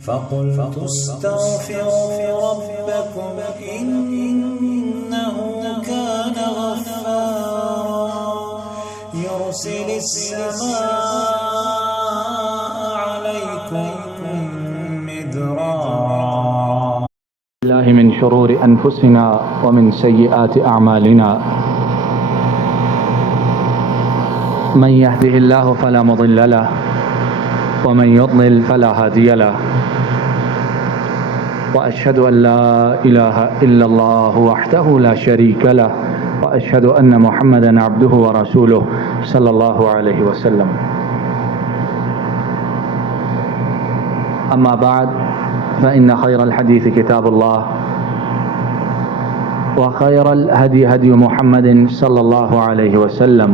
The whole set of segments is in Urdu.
فقلت استغفروا ربكم إنه كان غفارا يرسل السماء عليكم مدرارا. الله من شرور أنفسنا ومن سيئات أعمالنا، من يهده الله فلا مضل له ومن يضلل فلا هادي له، وأشهد أن لا إله إلا الله وحده لا شريك له، وأشهد أن محمدا عبده ورسوله صلى الله عليه وسلم. أما بعد، فإن خير الحديث كتاب الله، وخير الهدي هدي محمد صلى الله عليه وسلم،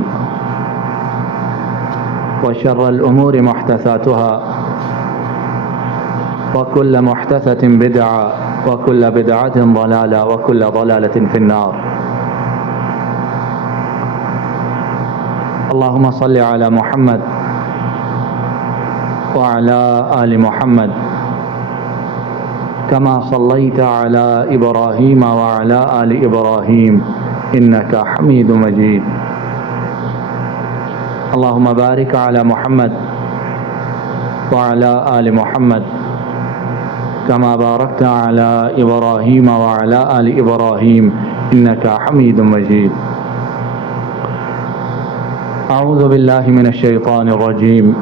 وشر الأمور محدثاتها، وكل محدثة بدعة، وكل بدعة ضلالة، وكل ضلالة في النار. اللهم صل على محمد وعلى آل محمد كما صليت على إبراهيم وعلى آل إبراهيم إنك حميد مجيد. اللهم بارك على محمد وعلى آل محمد كما باركت على إبراهيم وعلى آل إبراهيم إنك حميد مجيد. أعوذ بالله من الشيطان الرجيم.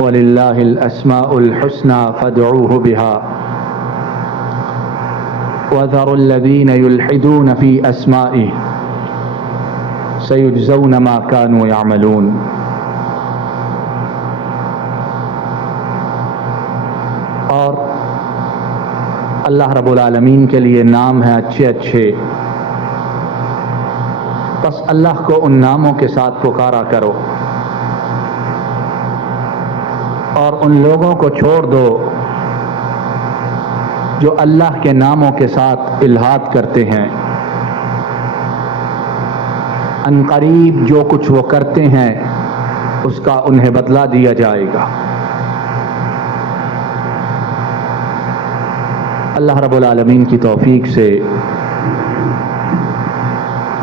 ولله الأسماء الحسنى فادعوه بها وذروا الذين يلحدون في أسمائه سيجزون ما كانوا يعملون. اور اللہ رب العالمین کے لیے نام ہیں اچھے اچھے، بس اللہ کو ان ناموں کے ساتھ پکارا کرو اور ان لوگوں کو چھوڑ دو جو اللہ کے ناموں کے ساتھ الحاد کرتے ہیں۔ ان قریب جو کچھ وہ کرتے ہیں اس کا انہیں بدلہ دیا جائے گا۔ اللہ رب العالمین کی توفیق سے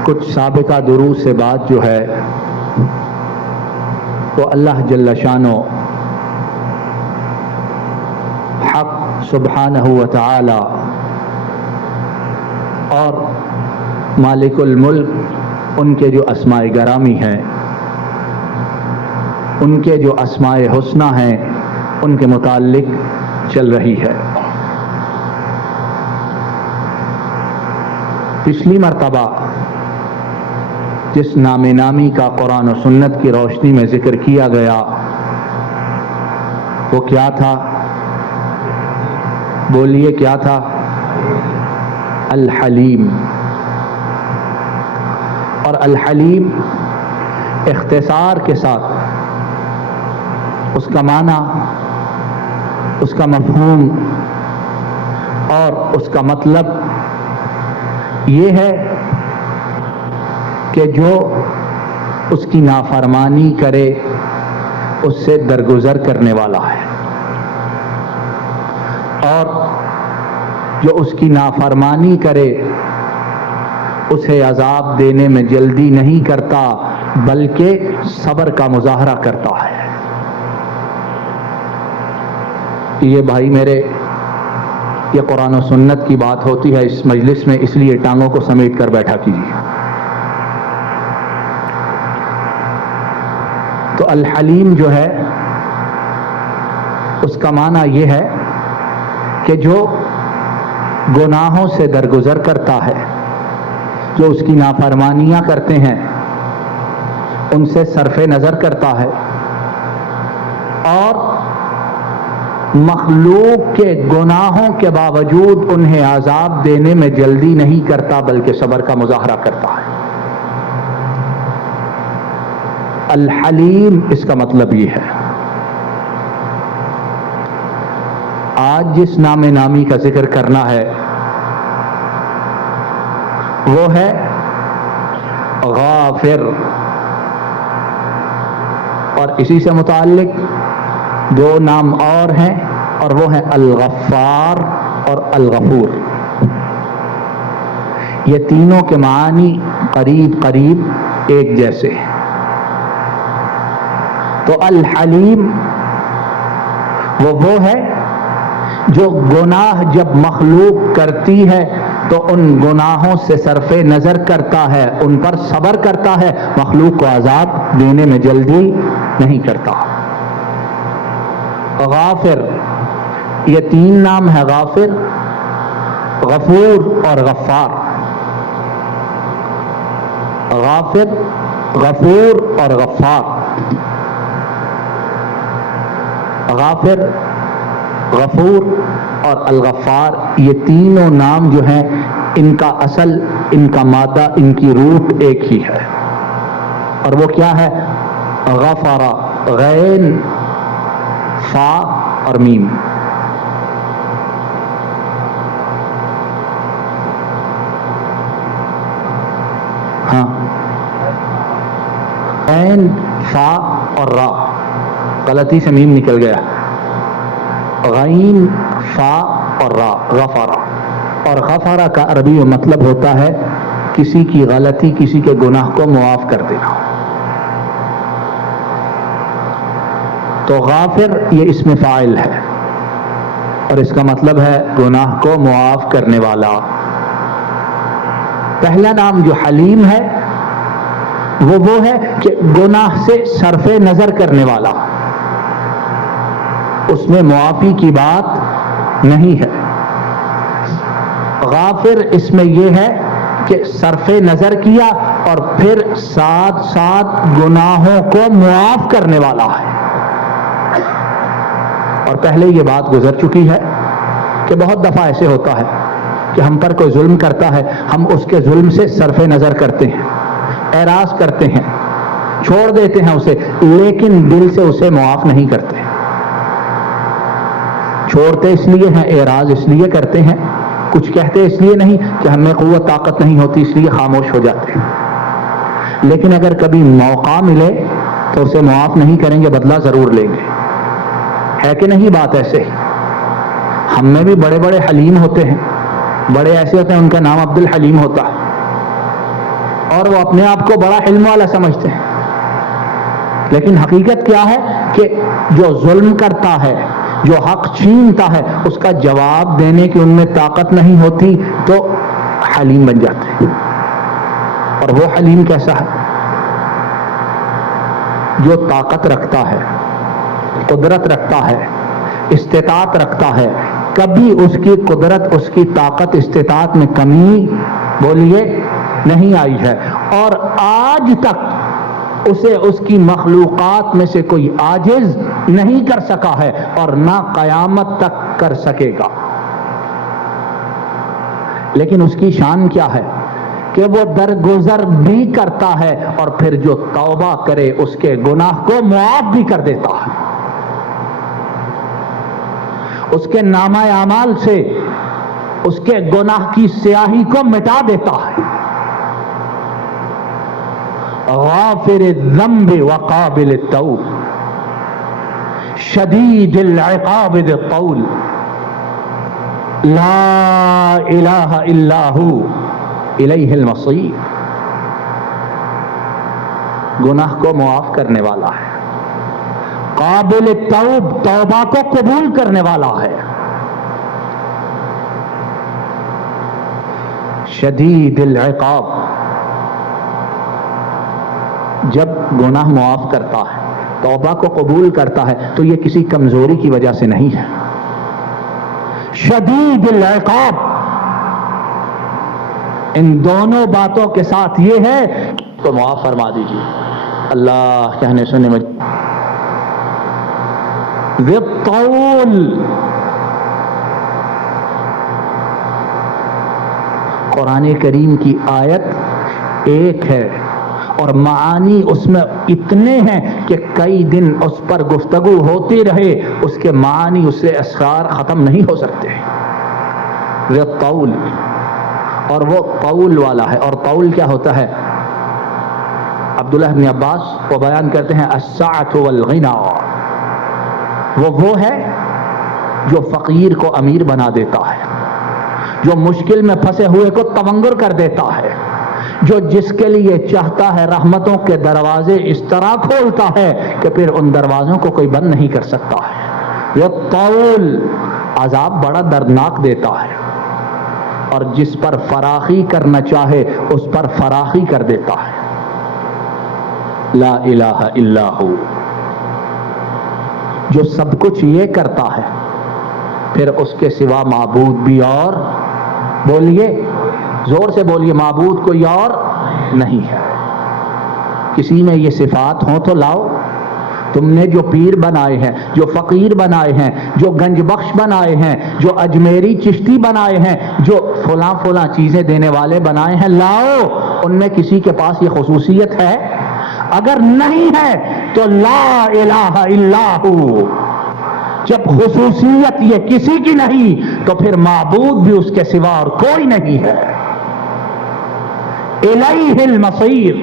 کچھ سابقہ دروس سے بات جو ہے وہ اللہ جل شانہ حق سبحانہ و تعالی اور مالک الملک، ان کے جو اسماء گرامی ہیں، ان کے جو اسماء حسنہ ہیں، ان کے متعلق چل رہی ہے۔ پچھلی مرتبہ جس نام نامی کا قرآن و سنت کی روشنی میں ذکر کیا گیا وہ کیا تھا؟ بولیے کیا تھا؟ الحلیم۔ اور الحلیم اختصار کے ساتھ اس کا معنی، اس کا مفہوم اور اس کا مطلب یہ ہے کہ جو اس کی نافرمانی کرے اس سے درگزر کرنے والا ہے، اور جو اس کی نافرمانی کرے اسے عذاب دینے میں جلدی نہیں کرتا بلکہ صبر کا مظاہرہ کرتا ہے۔ یہ بھائی میرے، یہ قرآن و سنت کی بات ہوتی ہے اس مجلس میں، اس لیے ٹانگوں کو سمیٹ کر بیٹھا کیجیے۔ تو الحلیم جو ہے اس کا معنی یہ ہے کہ جو گناہوں سے درگزر کرتا ہے، جو اس کی نافرمانیاں کرتے ہیں ان سے صرف نظر کرتا ہے، اور مخلوق کے گناہوں کے باوجود انہیں عذاب دینے میں جلدی نہیں کرتا بلکہ صبر کا مظاہرہ کرتا ہے۔ الحلیم اس کا مطلب یہ ہے۔ آج جس نام نامی کا ذکر کرنا ہے وہ ہے غافر، اور اسی سے متعلق دو نام اور ہیں اور وہ ہیں الغفار اور الغفور. یہ تینوں کے معانی قریب قریب ایک جیسے ہیں. تو الحلیم وہ ہے جو گناہ جب مخلوق کرتی ہے تو ان گناہوں سے صرف نظر کرتا ہے، ان پر صبر کرتا ہے، مخلوق کو عذاب دینے میں جلدی نہیں کرتا. غافر، یہ تین نام ہے، غافر، غفور اور غفار. غافر، غفور اور غفار. غافر، غفور اور الغفار، یہ تینوں نام جو ہیں ان کا اصل، ان کا مادہ، ان کی روٹ ایک ہی ہے. اور وہ کیا ہے؟ غفر، غین، فا اور میم. ہاں، غین، فا اور را، غلطی سے میم نکل گیا. غین، فا اور را، غفرا. اور غفرا کا عربی میں مطلب ہوتا ہے کسی کی غلطی، کسی کے گناہ کو معاف کر دینا. تو غافر یہ اسم فاعل ہے اور اس کا مطلب ہے گناہ کو معاف کرنے والا. پہلا نام جو حلیم ہے وہ ہے کہ گناہ سے صرف نظر کرنے والا، اس میں معافی کی بات نہیں ہے. غافر اس میں یہ ہے کہ صرف نظر کیا اور پھر ساتھ ساتھ گناہوں کو معاف کرنے والا ہے. اور پہلے یہ بات گزر چکی ہے کہ بہت دفعہ ایسے ہوتا ہے کہ ہم پر کوئی ظلم کرتا ہے، ہم اس کے ظلم سے صرف نظر کرتے ہیں، اعراض کرتے ہیں، چھوڑ دیتے ہیں اسے، لیکن دل سے اسے معاف نہیں کرتے. چھوڑتے اس لیے ہیں، اعراض اس لیے کرتے ہیں، کچھ کہتے اس لیے نہیں کہ ہمیں قوت طاقت نہیں ہوتی، اس لیے خاموش ہو جاتے ہیں. لیکن اگر کبھی موقع ملے تو اسے معاف نہیں کریں گے، بدلہ ضرور لیں گے. ہے کہ نہیں بات ایسے؟ ہم میں بھی بڑے بڑے حلیم ہوتے ہیں، بڑے ایسے ہوتے ہیں ان کا نام عبد الحلیم ہوتا ہے اور وہ اپنے آپ کو بڑا علم والا سمجھتے ہیں. لیکن حقیقت کیا ہے کہ جو ظلم کرتا ہے، جو حق چھینتا ہے، اس کا جواب دینے کی ان میں طاقت نہیں ہوتی تو حلیم بن جاتے ہیں. اور وہ حلیم کیسا ہے؟ جو طاقت رکھتا ہے، قدرت رکھتا ہے، استطاعت رکھتا ہے، کبھی اس کی قدرت، اس کی طاقت، استطاعت میں کمی بولیے نہیں آئی ہے، اور آج تک اسے اس کی مخلوقات میں سے کوئی عاجز نہیں کر سکا ہے اور نہ قیامت تک کر سکے گا. لیکن اس کی شان کیا ہے کہ وہ درگزر بھی کرتا ہے اور پھر جو توبہ کرے اس کے گناہ کو معاف بھی کر دیتا ہے. اس کے نامہ اعمال سے اس کے گناہ کی سیاہی کو مٹا دیتا ہے. غافر الذنب وقابل التوب شدید العقاب ذی الطول لا الہ الا ہو الیہ المصیر. گناہ کو معاف کرنے والا ہے، قابل التوب، توبہ کو قبول کرنے والا ہے، شدید العقاب. جب گناہ معاف کرتا ہے، توبہ کو قبول کرتا ہے تو یہ کسی کمزوری کی وجہ سے نہیں ہے. شدید العقاب، ان دونوں باتوں کے ساتھ یہ ہے تو معاف فرما دیجیے. اللہ کہنے سننے میں ذی الطول، قرآن کریم کی آیت ایک ہے اور معانی اس میں اتنے ہیں کہ کئی دن اس پر گفتگو ہوتی رہے، اس کے معانی، اس سے اسرار ختم نہیں ہو سکتے. ذی الطول، اور وہ طول والا ہے. اور طول کیا ہوتا ہے؟ عبداللہ بن عباس وہ بیان کرتے ہیں السعة والغنى، وہ ہے جو فقیر کو امیر بنا دیتا ہے، جو مشکل میں پھنسے ہوئے کو تونگر کر دیتا ہے، جو جس کے لیے چاہتا ہے رحمتوں کے دروازے اس طرح کھولتا ہے کہ پھر ان دروازوں کو کوئی بند نہیں کر سکتا ہے۔ یہ طول عذاب بڑا دردناک دیتا ہے، اور جس پر فراخی کرنا چاہے اس پر فراخی کر دیتا ہے۔ لا الہ الا ہو، جو سب کچھ یہ کرتا ہے پھر اس کے سوا معبود بھی اور، بولیے زور سے بولیے، معبود کوئی اور نہیں ہے۔ کسی میں یہ صفات ہوں تو لاؤ۔ تم نے جو پیر بنائے ہیں، جو فقیر بنائے ہیں، جو گنج بخش بنائے ہیں، جو اجمیری چشتی بنائے ہیں، جو فلاں فلاں چیزیں دینے والے بنائے ہیں، لاؤ، ان میں کسی کے پاس یہ خصوصیت ہے؟ اگر نہیں ہے تو لا الہ الا ہو۔ جب خصوصیت یہ کسی کی نہیں تو پھر معبود بھی اس کے سوا اور کوئی نہیں ہے۔ الیہ المصیر،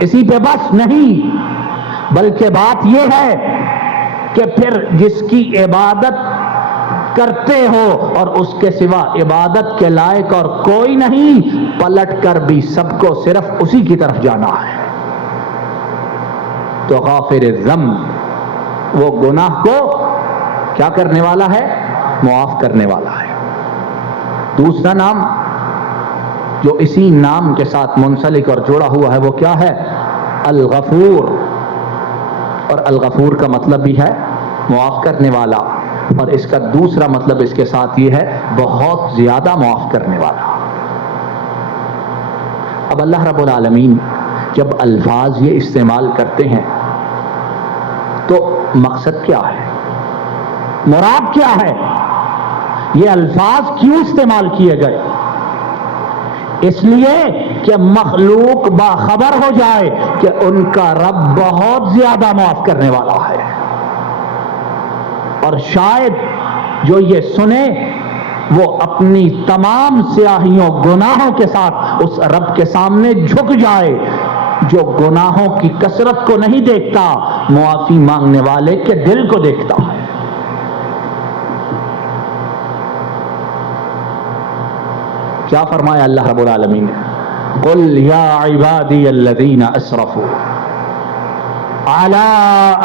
اسی پہ بس نہیں، بلکہ بات یہ ہے کہ پھر جس کی عبادت کرتے ہو اور اس کے سوا عبادت کے لائق اور کوئی نہیں، پلٹ کر بھی سب کو صرف اسی کی طرف جانا ہے۔ تو غافر الذنب، وہ گناہ کو کیا کرنے والا ہے؟ معاف کرنے والا ہے۔ دوسرا نام جو اسی نام کے ساتھ منسلک اور جڑا ہوا ہے وہ کیا ہے؟ الغفور۔ اور الغفور کا مطلب بھی ہے معاف کرنے والا، اور اس کا دوسرا مطلب اس کے ساتھ یہ ہے بہت زیادہ معاف کرنے والا۔ اب اللہ رب العالمین جب الفاظ یہ استعمال کرتے ہیں تو مقصد کیا ہے؟ مراد کیا ہے؟ یہ الفاظ کیوں استعمال کیے گئے؟ اس لیے کہ مخلوق باخبر ہو جائے کہ ان کا رب بہت زیادہ معاف کرنے والا ہے، اور شاید جو یہ سنے وہ اپنی تمام سیاہیوں گناہوں کے ساتھ اس رب کے سامنے جھک جائے جو گناہوں کی کثرت کو نہیں دیکھتا، معافی مانگنے والے کے دل کو دیکھتا ہے۔ کیا فرمایا اللہ رب العالمین نے؟ قل یا عبادی الذین اسرفوا علی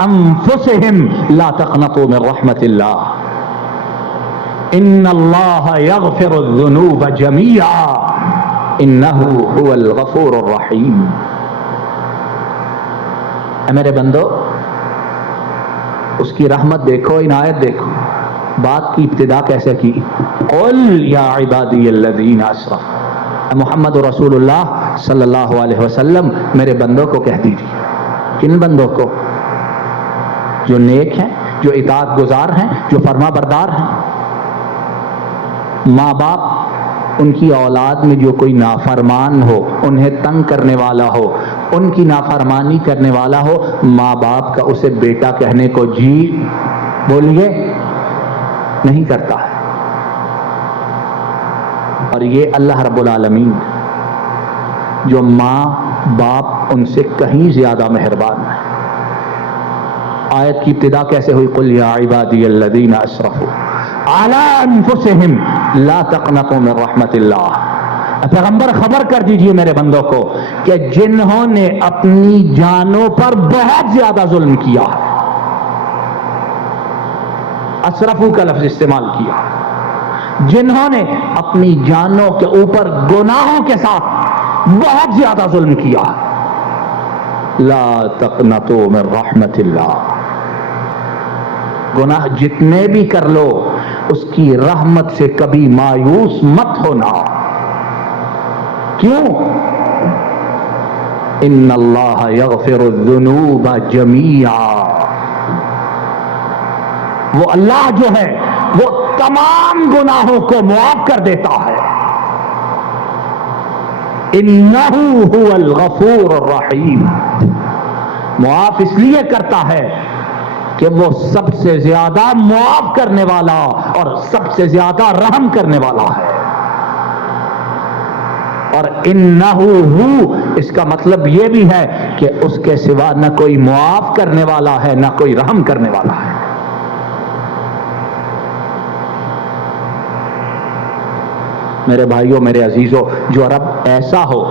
انفسہم لا تقنطوا من رحمت اللہ ان اللہ یغفر الذنوب جمیعا انہ هو الغفور الرحیم۔ اے میرے بندو، اس کی رحمت دیکھو، عنایت دیکھو۔ بات کی ابتدا کیسے کی؟ قل یا عبادی الذین اسرفوا، محمد رسول اللہ صلی اللہ علیہ وسلم میرے بندوں کو کہہ دیجیے۔ کن بندوں کو؟ جو نیک ہیں، جو اطاعت گزار ہیں، جو فرما بردار ہیں۔ ماں باپ، ان کی اولاد میں جو کوئی نافرمان ہو، انہیں تنگ کرنے والا ہو، ان کی نافرمانی کرنے والا ہو، ماں باپ کا اسے بیٹا کہنے کو جی بولیے نہیں کرتا ہے۔ اور یہ اللہ رب العالمین جو ماں باپ ان سے کہیں زیادہ مہربان ہے۔ آیت کی ابتدا کیسے ہوئی؟ قل یا عبادی الذین اسرفوا علی انفسہم لا تقنطوا من رحمت اللہ۔ پیغمبر خبر کر دیجئے میرے بندوں کو کہ جنہوں نے اپنی جانوں پر بہت زیادہ ظلم کیا ہے، اسرفو کا لفظ استعمال کیا، جنہوں نے اپنی جانوں کے اوپر گناہوں کے ساتھ بہت زیادہ ظلم کیا، لا تقنطوا من رحمت اللہ۔ گناہ جتنے بھی کر لو اس کی رحمت سے کبھی مایوس مت ہونا۔ کیوں؟ ان اللہ یغفر الذنوب جمیعا، وہ اللہ جو ہے وہ تمام گناہوں کو معاف کر دیتا ہے۔ انہ هو الغفور الرحیم، معاف اس لیے کرتا ہے کہ وہ سب سے زیادہ معاف کرنے والا اور سب سے زیادہ رحم کرنے والا ہے۔ اور انہ ہو اس کا مطلب یہ بھی ہے کہ اس کے سوا نہ کوئی معاف کرنے والا ہے نہ کوئی رحم کرنے والا ہے۔ میرے بھائیوں میرے عزیزوں، جو رب ایسا ہو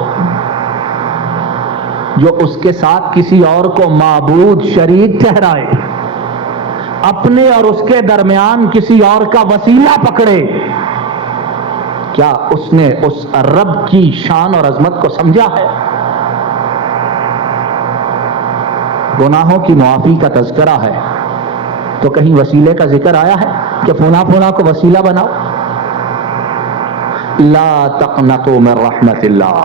جو اس کے ساتھ کسی اور کو معبود شریک ٹھہرائے، اپنے اور اس کے درمیان کسی اور کا وسیلہ پکڑے، کیا اس نے اس رب کی شان اور عظمت کو سمجھا ہے؟ گناہوں کی معافی کا تذکرہ ہے تو کہیں وسیلے کا ذکر آیا ہے کہ فلاں فلاں کو وسیلہ بناؤ؟ لا تقنطوا من رحمت اللہ،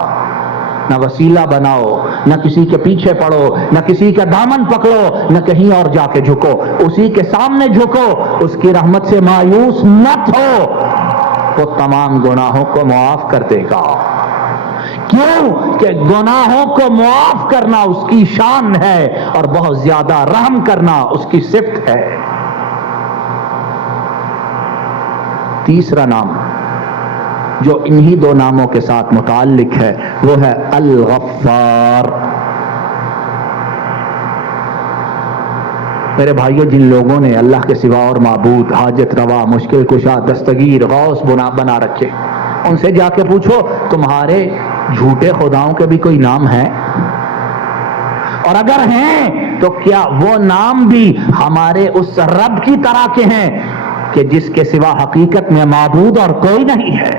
نہ وسیلہ بناؤ، نہ کسی کے پیچھے پڑو، نہ کسی کا دامن پکڑو، نہ کہیں اور جا کے جھکو، اسی کے سامنے جھکو، اس کی رحمت سے مایوس مت ہو، وہ تمام گناہوں کو معاف کر دے گا۔ کیوں کہ گناہوں کو معاف کرنا اس کی شان ہے اور بہت زیادہ رحم کرنا اس کی صفت ہے۔ تیسرا نام جو انہی دو ناموں کے ساتھ متعلق ہے وہ ہے الغفار۔ میرے بھائیو، جن لوگوں نے اللہ کے سوا اور معبود، حاجت روا، مشکل کشا، دستگیر، غوث بنا رکھے، ان سے جا کے پوچھو تمہارے جھوٹے خداؤں کے بھی کوئی نام ہیں؟ اور اگر ہیں تو کیا وہ نام بھی ہمارے اس رب کی طرح کے ہیں کہ جس کے سوا حقیقت میں معبود اور کوئی نہیں ہے؟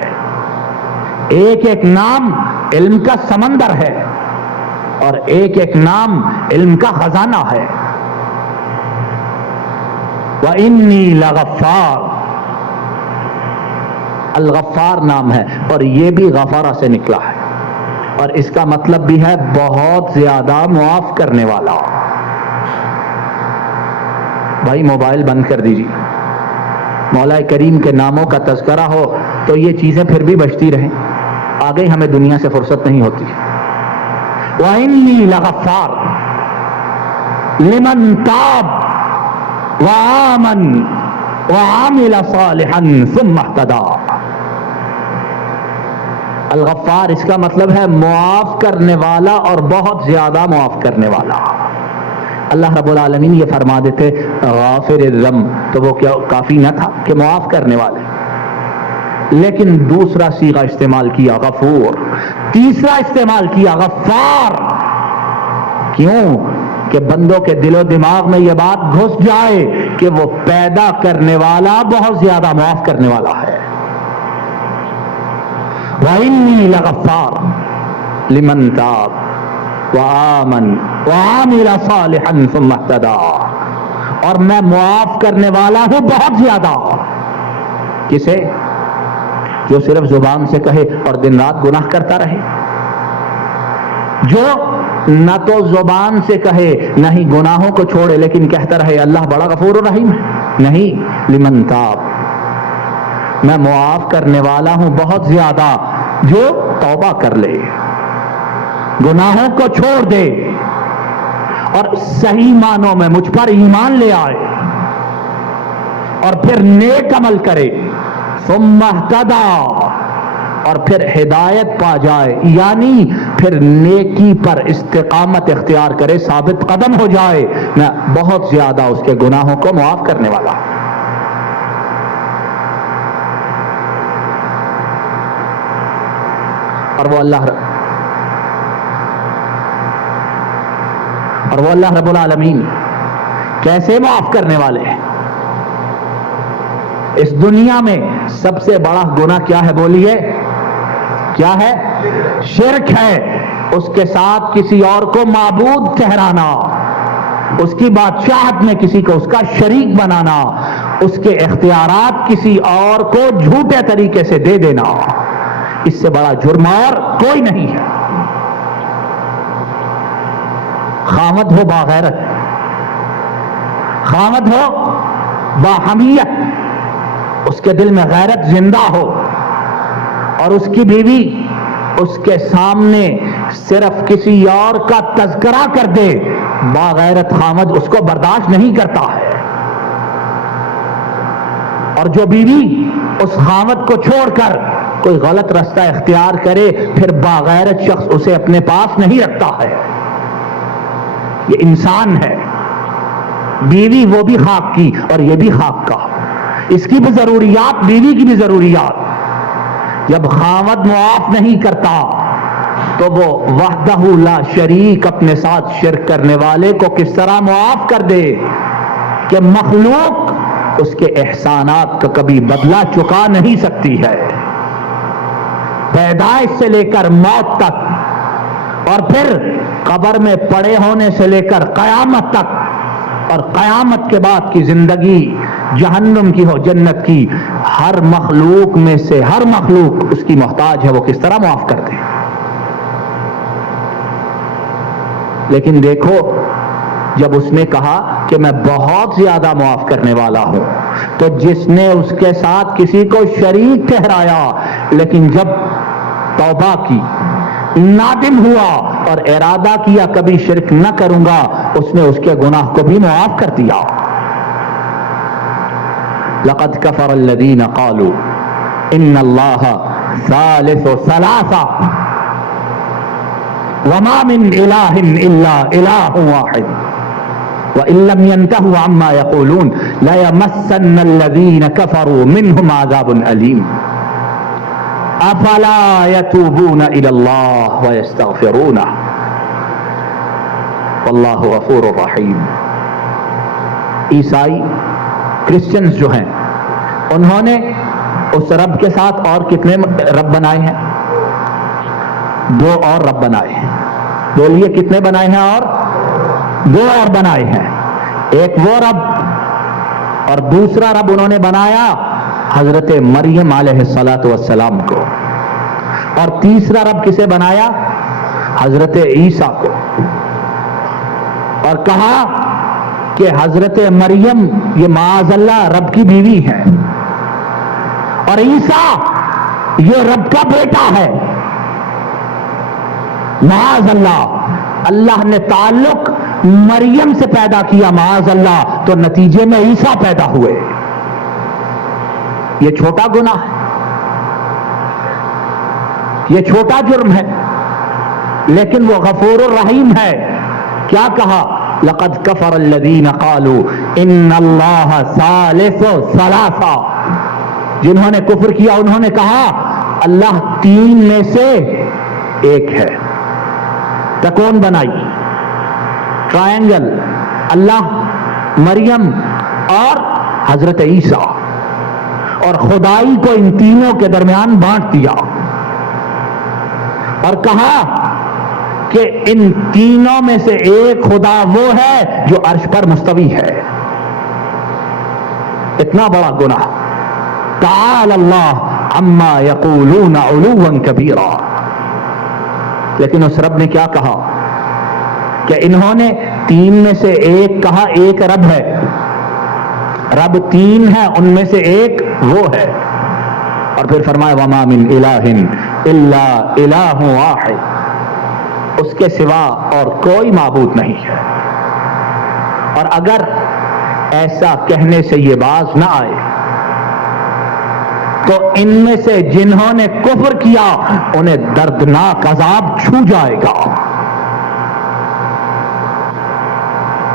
ایک ایک نام علم کا سمندر ہے اور ایک ایک نام علم کا خزانہ ہے۔ وَإِنِّي لَغَفَّارٌ، الغفار نام ہے اور یہ بھی غفارہ سے نکلا ہے، اور اس کا مطلب بھی ہے بہت زیادہ معاف کرنے والا۔ بھائی موبائل بند کر دیجیے، مولا کریم کے ناموں کا تذکرہ ہو تو یہ چیزیں پھر بھی بچتی رہیں، آگے ہمیں دنیا سے فرصت نہیں ہوتی۔ وَإِنِّي لَغَفَّارٌ لِمَن تَابَ وَآمَنَ وَعَمِلَ صَالِحًا ثُمَّ اهْتَدَىٰ۔ الغفار اس کا مطلب ہے معاف کرنے والا اور بہت زیادہ معاف کرنے والا۔ اللہ رب العالمین یہ فرما دیتے غافر الذنب تو وہ کیا کافی نہ تھا کہ معاف کرنے والے، لیکن دوسرا صیغہ استعمال کیا غفور، تیسرا استعمال کیا غفار۔ کیوں کہ بندوں کے دل و دماغ میں یہ بات گھس جائے کہ وہ پیدا کرنے والا بہت زیادہ معاف کرنے والا ہے۔ وَإِنِّي لَغَفَّارٌ لِمَن تَابَ وَآمَنَ وَعَمِلَ صَالِحًا ثُمَّ اهْتَدَىٰ، اور میں معاف کرنے والا ہوں بہت زیادہ۔ کسے؟ جو صرف زبان سے کہے اور دن رات گناہ کرتا رہے، جو نہ تو زبان سے کہے نہ ہی گناہوں کو چھوڑے لیکن کہتا رہے اللہ بڑا غفور و رحیم ہے، نہیں، لمن تاب، میں معاف کرنے والا ہوں بہت زیادہ، جو توبہ کر لے، گناہوں کو چھوڑ دے اور صحیح معنوں میں مجھ پر ایمان لے آئے اور پھر نیک عمل کرے، ثم اهتدى، اور پھر ہدایت پا جائے، یعنی پھر نیکی پر استقامت اختیار کرے، ثابت قدم ہو جائے، میں بہت زیادہ اس کے گناہوں کو معاف کرنے والا ہوں۔ اور وہ اللہ رب العالمین کیسے معاف کرنے والے ہیں؟ اس دنیا میں سب سے بڑا گناہ کیا ہے بولیے؟ کیا ہے؟ شرک ہے، اس کے ساتھ کسی اور کو معبود ٹھہرانا، اس کی بادشاہت میں کسی کو اس کا شریک بنانا، اس کے اختیارات کسی اور کو جھوٹے طریقے سے دے دینا، اس سے بڑا جرم اور کوئی نہیں ہے۔ خامد ہو باغیرت، خامد ہو باحمیت، اس کے دل میں غیرت زندہ ہو، اور اس کی بیوی اس کے سامنے صرف کسی اور کا تذکرہ کر دے، باغیرت خامد اس کو برداشت نہیں کرتا ہے، اور جو بیوی اس خامد کو چھوڑ کر کوئی غلط رستہ اختیار کرے پھر باغیرت شخص اسے اپنے پاس نہیں رکھتا ہے۔ یہ انسان ہے، بیوی وہ بھی خاک کی اور یہ بھی خاک کا، اس کی بھی ضروریات بیوی کی بھی ضروریات، جب خاوند معاف نہیں کرتا تو وہ وحدہ لا شریک اپنے ساتھ شرک کرنے والے کو کس طرح معاف کر دے کہ مخلوق اس کے احسانات کا کبھی بدلہ چکا نہیں سکتی ہے، پیدائش سے لے کر موت تک، اور پھر قبر میں پڑے ہونے سے لے کر قیامت تک، اور قیامت کے بعد کی زندگی جہنم کی ہو جنت کی، ہر مخلوق میں سے ہر مخلوق اس کی محتاج ہے، وہ کس طرح معاف کر دے۔ لیکن دیکھو جب اس نے کہا کہ میں بہت زیادہ معاف کرنے والا ہوں، تو جس نے اس کے ساتھ کسی کو شریک ٹھہرایا لیکن جب توبہ کی، نادم ہوا اور ارادہ کیا کبھی شرک نہ کروں گا، اس نے اس کے گناہ کو بھی معاف کر دیا۔ لقد کفر الذین قالوا ان اللہ ثالث ثلاثہ وما من الہ الا الہ واحد وان لم ينتهوا عما يقولون ليمسن الذین كفروا منهم عذاب علیم افلا يتوبون الى اللہ ويستغفرونه واللہ غفور رحیم۔ عیسائی کرسچنز جو ہیں انہوں نے اس رب کے ساتھ اور کتنے رب بنائے ہیں؟ 2 اور رب بنائے ہیں۔ بولیے کتنے بنائے ہیں؟ اور 2 اور بنائے ہیں۔ ایک وہ رب اور دوسرا رب انہوں نے بنایا حضرت مریم علیہ الصلاۃ والسلام کو، اور تیسرا رب کسے بنایا؟ حضرت عیسیٰ کو، اور کہا کہ حضرت مریم یہ معاذ اللہ رب کی بیوی ہے اور عیسیٰ یہ رب کا بیٹا ہے۔ معاذ اللہ، اللہ نے تعلق مریم سے پیدا کیا معاذ اللہ، تو نتیجے میں عیسیٰ پیدا ہوئے۔ یہ چھوٹا گناہ ہے، یہ چھوٹا جرم ہے، لیکن وہ غفور الرحیم ہے۔ کیا کہا؟ لقد کفر الذین قالوا ان اللہ ثالث ثلاثہ، جنہوں نے کفر کیا انہوں نے کہا اللہ 3 میں سے ایک ہے۔ تکون بنائی، ٹرائنگل، اللہ، مریم اور حضرت عیسیٰ، اور خدائی کو ان تینوں کے درمیان بانٹ دیا، اور کہا کہ ان تینوں میں سے ایک خدا وہ ہے جو عرش پر مستوی ہے۔ اتنا بڑا گناہ۔ تعالی اللہ عما یقولون علوا کبیرا۔ لیکن اس رب نے کیا کہا کہ انہوں نے 3 میں سے ایک کہا، ایک رب ہے، رب 3 ہے، ان میں سے ایک وہ ہے، اور پھر فرمایا وما من الہ الا الہ واحد، اس کے سوا اور کوئی معبود نہیں ہے۔ اور اگر ایسا کہنے سے یہ باز نہ آئے تو ان میں سے جنہوں نے کفر کیا انہیں دردناک عذاب چھو جائے گا،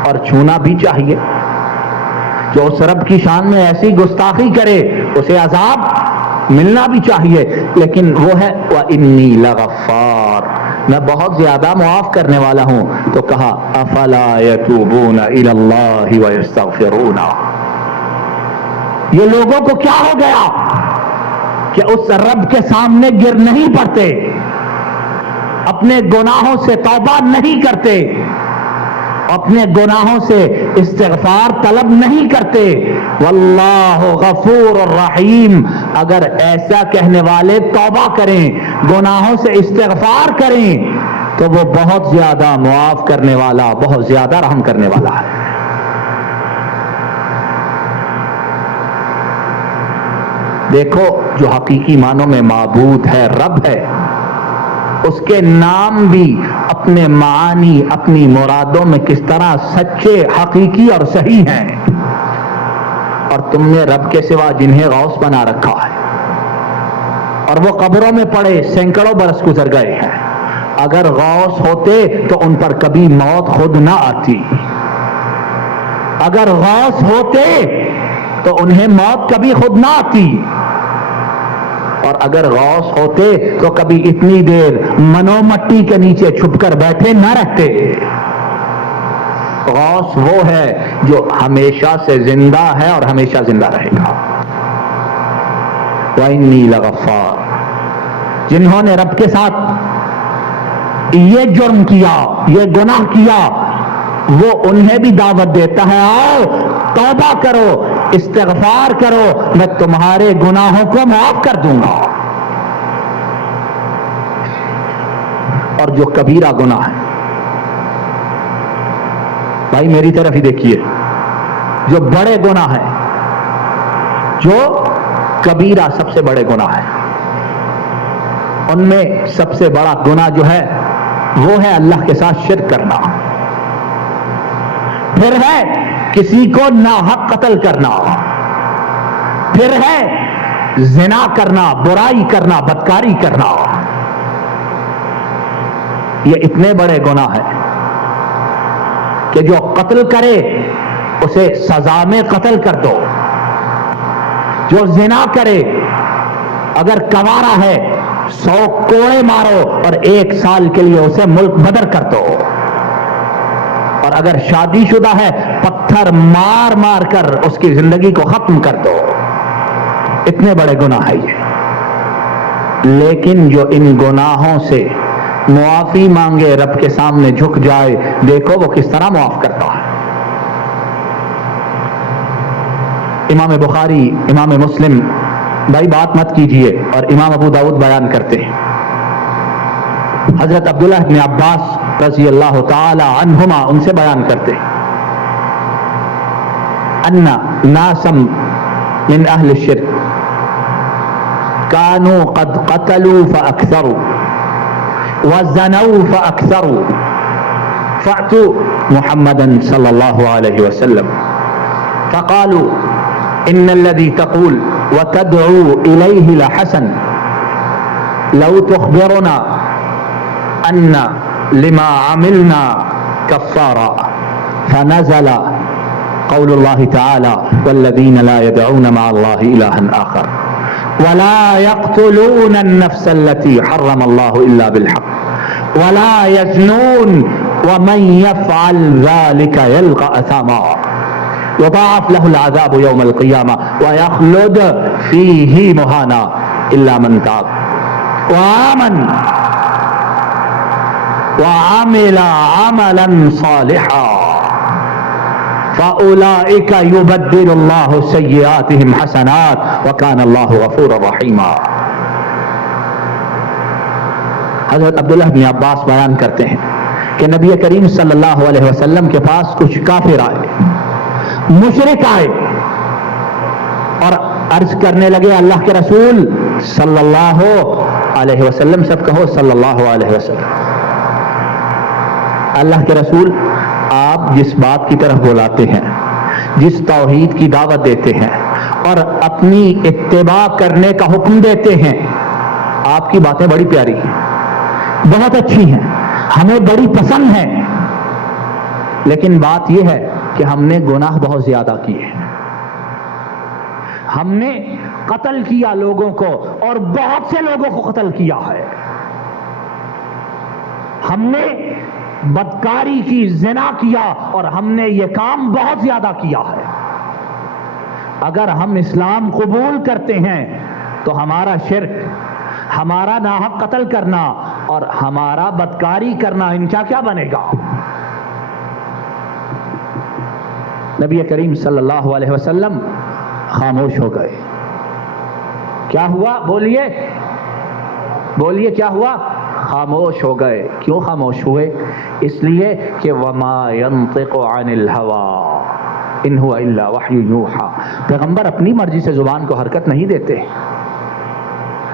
اور چھونا بھی چاہیے۔ جو اس رب کی شان میں ایسی گستاخی کرے اسے عذاب ملنا بھی چاہیے، لیکن وہ ہے وَإِنِّي لَغَفَّارٌ، میں بہت زیادہ معاف کرنے والا ہوں۔ تو کہا افلا یتوبون الی اللہ ویستغفرون۔ یہ لوگوں کو کیا ہو گیا کہ اس رب کے سامنے گر نہیں پڑتے، اپنے گناہوں سے توبہ نہیں کرتے، اپنے گناہوں سے استغفار طلب نہیں کرتے۔ واللہ غفور الرحیم، اگر ایسا کہنے والے توبہ کریں، گناہوں سے استغفار کریں، تو وہ بہت زیادہ معاف کرنے والا، بہت زیادہ رحم کرنے والا ہے۔ دیکھو جو حقیقی معنوں میں معبود ہے، رب ہے، اس کے نام بھی اپنے معانی، اپنی مرادوں میں کس طرح سچے، حقیقی اور صحیح ہیں۔ اور تم نے رب کے سوا جنہیں غوث بنا رکھا ہے اور وہ قبروں میں پڑے سینکڑوں برس گزر گئے ہیں، اگر غوث ہوتے تو ان پر کبھی موت خود نہ آتی، اگر غوث ہوتے تو انہیں موت کبھی خود نہ آتی۔ اور اگر غوث ہوتے تو کبھی اتنی دیر منو مٹی کے نیچے چھپ کر بیٹھے نہ رہتے. غوث وہ ہے جو ہمیشہ سے زندہ ہے اور ہمیشہ زندہ رہے گا. وَإِنِّي لَغَفَّارٌ، جنہوں نے رب کے ساتھ یہ جرم کیا، یہ گناہ کیا، وہ انہیں بھی دعوت دیتا ہے آؤ توبہ کرو، استغفار کرو، میں تمہارے گناہوں کو معاف کر دوں گا. اور جو کبیرہ گناہ ہے، بھائی میری طرف ہی دیکھیے، جو بڑے گناہ ہیں، جو کبیرہ سب سے بڑے گناہ ہیں، ان میں سب سے بڑا گناہ جو ہے وہ ہے اللہ کے ساتھ شرک کرنا، پھر ہے کسی کو ناحق قتل کرنا، پھر ہے زنا کرنا، برائی کرنا، بدکاری کرنا. یہ اتنے بڑے گناہ ہیں کہ جو قتل کرے اسے سزا میں قتل کر دو، جو زنا کرے اگر کنوارا ہے 100 کوڑے مارو اور 1 سال کے لیے اسے ملک بدر کر دو، اور اگر شادی شدہ ہے پتھر مار مار کر اس کی زندگی کو ختم کر دو. اتنے بڑے گناہ ہے یہ. لیکن جو ان گناہوں سے معافی مانگے، رب کے سامنے جھک جائے، دیکھو وہ کس طرح معاف کرتا ہے. امام بخاری، امام مسلم، بھائی بات مت کیجئے، اور امام ابو داؤد بیان کرتے ہیں، حضرت عبداللہ بن عباس رضی اللہ تعالی عنہما ان سے بیان کرتے ہیں، ان ناسا من اہل الشرک كانوا قد قتلوا فأكثروا وزنوا فأكثروا فأتوا محمدا صلى الله عليه وسلم فقالوا إن الذي تقول وتدعو إليه لحسن، لو تخبرنا أن لما عملنا كفارا. فنزل قول الله تعالى والذين لا يدعون مع الله إلها آخر ولا يقتلون النفس التي حرم الله إلا بالحق ولا يزنون ومن يفعل ذلك يلقى أثاما يضاعف له العذاب يوم القيامة ويخلد فيه مهانا إلا من تاب وآمن وعمل عملا صالحا فأولئك يبدل الله سيئاتهم حسنات وكان الله غفورا رحيما. حضرت عبداللہ بن عباس بیان کرتے ہیں کہ نبی کریم صلی اللہ علیہ وسلم کے پاس کچھ کافر آئے، مشرک آئے، اور عرض کرنے لگے اللہ کے رسول صلی اللہ علیہ وسلم، سب کہو صلی اللہ علیہ وسلم، اللہ کے رسول آپ جس بات کی طرف بلاتے ہیں، جس توحید کی دعوت دیتے ہیں اور اپنی اتباع کرنے کا حکم دیتے ہیں، آپ کی باتیں بڑی پیاری ہیں، بہت اچھی ہیں، ہمیں بڑی پسند ہیں، لیکن بات یہ ہے کہ ہم نے گناہ بہت زیادہ کیے، ہم نے قتل کیا لوگوں کو، اور بہت سے لوگوں کو قتل کیا ہے، ہم نے بدکاری کی، زنا کیا، اور ہم نے یہ کام بہت زیادہ کیا ہے. اگر ہم اسلام قبول کرتے ہیں تو ہمارا شرک، ہمارا ناحق قتل کرنا اور ہمارا بدکاری کرنا ان کا کیا بنے گا؟ نبی کریم صلی اللہ علیہ وسلم خاموش ہو گئے. کیا ہوا؟ بولیے بولیے، کیا ہوا؟ خاموش ہو گئے. کیوں خاموش ہوئے؟ اس لیے کہ وما ينطق عن الهوى ان هو الا وحی یوحى. پیغمبر اپنی مرضی سے زبان کو حرکت نہیں دیتے.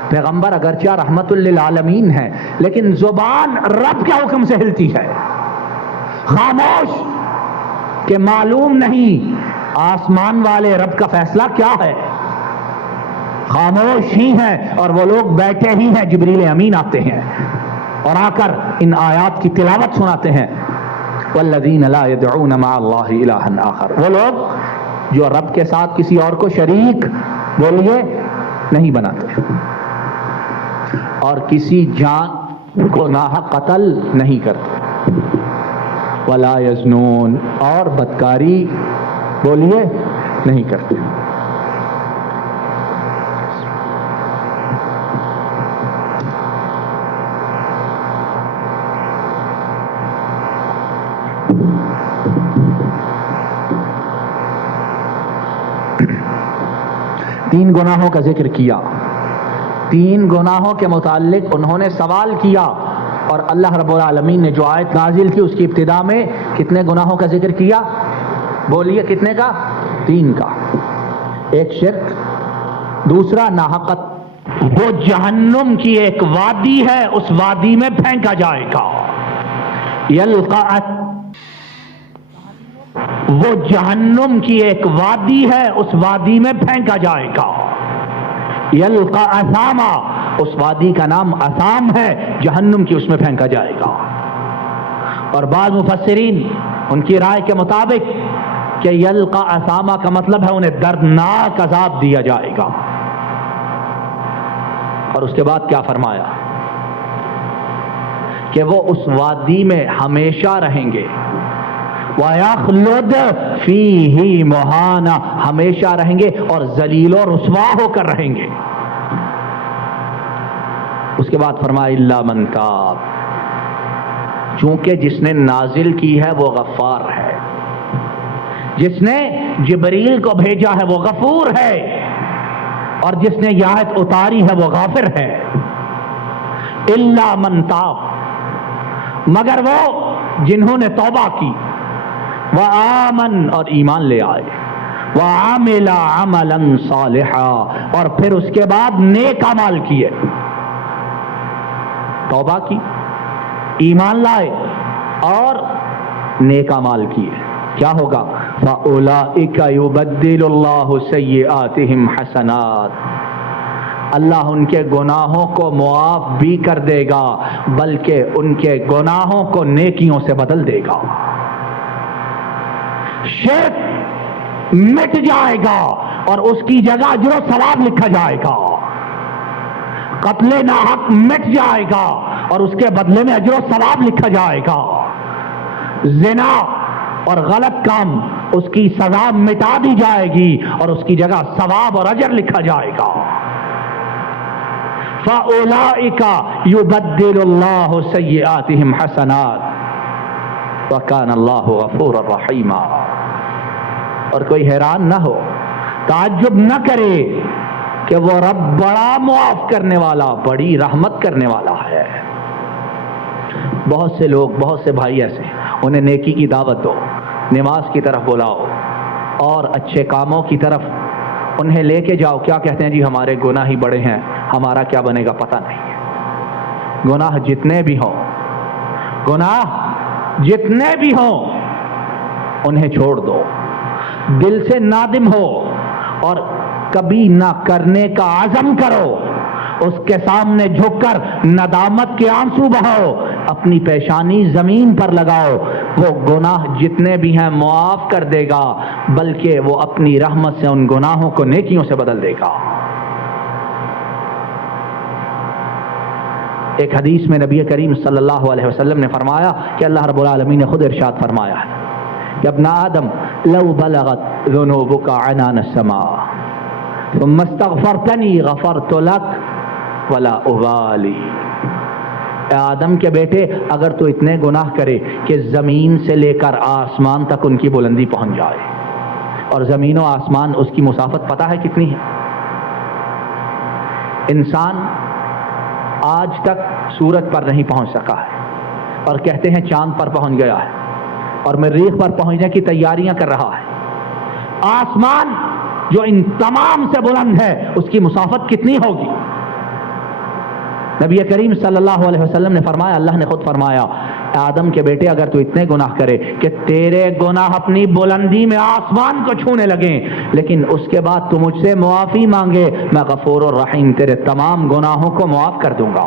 پیغمبر اگرچہ رحمت للعالمین ہے لیکن زبان رب کے حکم سے ہلتی ہے. خاموش کہ معلوم نہیں آسمان والے رب کا فیصلہ کیا ہے. خاموش ہی ہیں، اور وہ لوگ بیٹھے ہی ہیں، جبریل امین آتے ہیں اور آ کر ان آیات کی تلاوت سناتے ہیں. والذین لا يدعون مع اللہ الہا آخر، وہ لوگ جو رب کے ساتھ کسی اور کو شریک، بولیے، نہیں بناتے. اور کسی جان کو ناحق قتل نہیں کرتے، ولا یزنون، اور بدکاری بولیے نہیں کرتے۔ تین گناہوں کا ذکر کیا، تین گناہوں کے متعلق انہوں نے سوال کیا، اور اللہ رب العالمین نے جو آیت نازل کی اس کی ابتدا میں کتنے گناہوں کا ذکر کیا؟ بولیے کتنے کا؟ تین کا۔ ایک شرک، دوسرا ناحقت، وہ جہنم کی ایک وادی ہے، اس وادی میں پھینکا جائے گا، وہ جہنم کی ایک وادی ہے، اس وادی میں پھینکا جائے گا، یلقا اثاما، اس وادی کا نام اثام ہے، جہنم کی اس میں پھینکا جائے گا۔ اور بعض مفسرین ان کی رائے کے مطابق کہ یلقا اثاما کا مطلب ہے انہیں دردناک عذاب دیا جائے گا۔ اور اس کے بعد کیا فرمایا کہ وہ اس وادی میں ہمیشہ رہیں گے، وَيَخْلُدْ فِيهِ مُهَانًا، ہمیشہ رہیں گے اور ذلیل و رسوا ہو کر رہیں گے۔ اس کے بعد فرمایا اِلَّا مَن تاب، چونکہ جس نے نازل کی ہے وہ غفار ہے، جس نے جبریل کو بھیجا ہے وہ غفور ہے، اور جس نے یہ آیت اتاری ہے وہ غافر ہے۔ اِلَّا مَن تاب، مگر وہ جنہوں نے توبہ کی، وآمن، اور ایمان لے آئے، وعمل عملا صالحا، اور پھر اس کے بعد نیک اعمال کیے، توبہ کی، ایمان لائے اور نیک اعمال کیے، کیا ہوگا؟ فَأُولَئِكَ يُبَدِّلُ اللَّهُ سَيِّئَاتِهِمْ حَسَنَاتٍ، اللہ ان کے گناہوں کو معاف بھی کر دے گا بلکہ ان کے گناہوں کو نیکیوں سے بدل دے گا۔ شرک مٹ جائے گا اور اس کی جگہ اجر و ثواب لکھا جائے گا، قتل ناحق مٹ جائے گا اور اس کے بدلے میں اجر و ثواب لکھا جائے گا، زنا اور غلط کام اس کی سزا مٹا دی جائے گی اور اس کی جگہ ثواب اور اجر لکھا جائے گا۔ فَأُولَئِكَ يُبَدِّلُ اللَّهُ سَيِّئَاتِهِمْ حَسَنَاتٍ وَكَانَ اللَّهُ غَفُورًا رَحِيمًا۔ اور کوئی حیران نہ ہو، تعجب نہ کرے کہ وہ رب بڑا معاف کرنے والا، بڑی رحمت کرنے والا ہے۔ بہت سے لوگ، بہت سے بھائی ایسے، انہیں نیکی کی دعوت دو، نماز کی طرف بلاؤ اور اچھے کاموں کی طرف انہیں لے کے جاؤ، کیا کہتے ہیں؟ جی ہمارے گناہ ہی بڑے ہیں، ہمارا کیا بنے گا پتہ نہیں ہے۔ گناہ جتنے بھی ہوں، گناہ جتنے بھی ہوں، انہیں چھوڑ دو، دل سے نادم ہو اور کبھی نہ کرنے کا عزم کرو، اس کے سامنے جھک کر ندامت کے آنسو بہاؤ، اپنی پیشانی زمین پر لگاؤ، وہ گناہ جتنے بھی ہیں معاف کر دے گا بلکہ وہ اپنی رحمت سے ان گناہوں کو نیکیوں سے بدل دے گا۔ ایک حدیث میں نبی کریم صلی اللہ علیہ وسلم نے فرمایا کہ اللہ رب العالمین نے خود ارشاد فرمایا ہے کہ ابن آدم لو بلغت ذنوبک عنان السماء ثم استغفرتنی غفرت لک ولا ابالی، اے آدم کے بیٹے اگر تو اتنے گناہ کرے کہ زمین سے لے کر آسمان تک ان کی بلندی پہنچ جائے، اور زمین و آسمان اس کی مسافت پتہ ہے کتنی ہے؟ انسان آج تک سورج پر نہیں پہنچ سکا ہے اور کہتے ہیں چاند پر پہنچ گیا ہے اور مریخ پر پہنچنے کی تیاریاں کر رہا ہے۔ آسمان جو ان تمام سے بلند ہے اس کی مسافت کتنی ہوگی؟ نبی کریم صلی اللہ علیہ وسلم نے فرمایا، اللہ نے خود فرمایا، آدم کے بیٹے اگر تو اتنے گناہ کرے کہ تیرے گناہ اپنی بلندی میں آسمان کو چھونے لگیں، لیکن اس کے بعد تو مجھ سے معافی مانگے، میں غفور الرحیم تیرے تمام گناہوں کو معاف کر دوں گا۔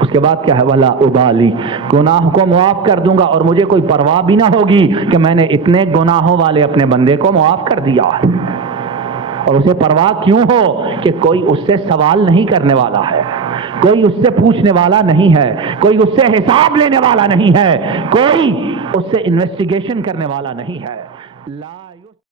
اس کے بعد کیا ہے؟ ولا ابالی، گناہ کو معاف کر دوں گا اور مجھے کوئی پرواہ بھی نہ ہوگی کہ میں نے اتنے گناہوں والے اپنے بندے کو معاف کر دیا ہے۔ اور اسے پرواہ کیوں ہو کہ کوئی اس سے سوال نہیں کرنے والا ہے، کوئی اس سے پوچھنے والا نہیں ہے، کوئی اس سے حساب لینے والا نہیں ہے، کوئی اس سے انویسٹیگیشن کرنے والا نہیں ہے۔ لا